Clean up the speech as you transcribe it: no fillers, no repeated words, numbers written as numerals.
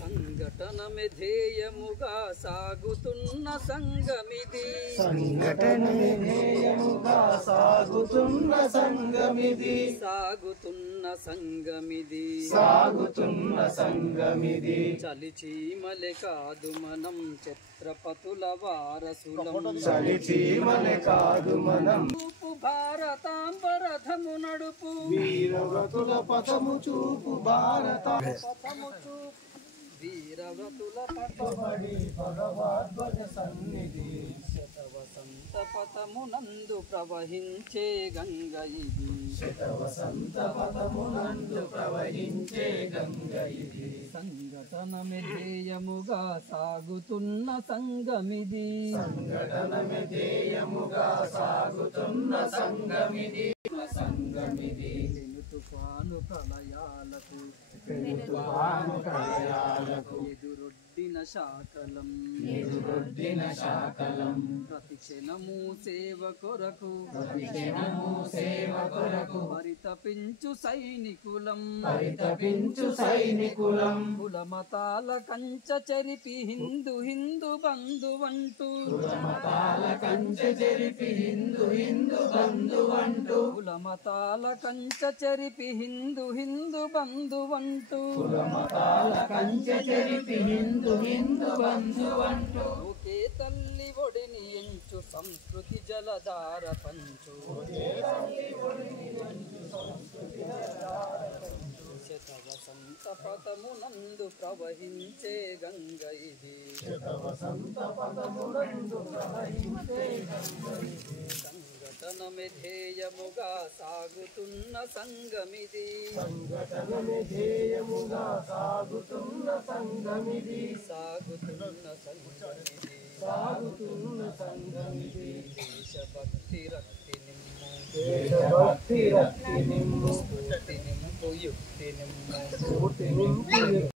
సంఘటనమే ధ్యేయముగా సాగుతున్న సంగమిది. సంఘటనే ధ్యేయముగా సాగుతున్న సంగమిది. సాగుతున్న సంగమిది. సాగుతున్న సంగమిది. చలిచీమలే కాదు మనం ఛత్రపతుల వారసులం. చలిచీమలే కాదు మనం చూపు భారతాంబరథము నడుపు. వీరవ్రతుల పథము చూపు భారత వీరవ్రతుల పథబడి భగవద్వజ సన్నిధి. శతవసంత పథమునందు ప్రవహించే గంగ ఇది. శతవసంత పథమునందు ప్రవహించే గంగ ఇది. సంఘటనమే ధ్యేయముగా సాగుతున్న సంగమిది. సంఘటనమే ధ్యేయముగా సాగుతున్న సంగమిది. సంగమిది తుఫాను ప్రళయాలకు తుఫాను ప్రళయాలకు ఎదురొడ్డిన శాకలం. ఎదురొడ్డిన శాకలం ప్రతి క్షణము సేవ కొరకు. ప్రతి క్షణము సేవ కొరకు పరితపించు సైనికులం. పరితపించు సైనికులం. కులమతాల కంచ చెరిపి హిందూ హిందూ బంధువంటూ. కులమతాల కంచె చెరిపి హిందూ హిందూ బంధువంటూ. కులమతాల కంచ చెరిపి హిందూ హిందూ బంధువంటూ. కులమతాల కంచె చెరిపి హిందూ హిందూ బంధువంటూ. ఒకే తల్లి ఒడిని ఎంచు సంస్కృతి జలధార పంచు. శతవసంత పథమునందు ప్రవహించే గంగ ఇది. శతవసంత పథమునందు ప్రవహించే గంగ ఇది. సంఘటనమే ధ్యేయముగా సాగుతున్న సంగమిది. సంఘటనమే ధ్యేయముగా సాగుతున్న సంగమిది. సాగుతున్న సంగమిది. సాగుతున్న సంగమిది. దేశభక్తి రక్తి నిమ్ము. దేశభక్తి రక్తి నిమ్ము. స్ఫూర్తి నింపు యుక్తి నిమ్ము. స్ఫూర్తి నింపు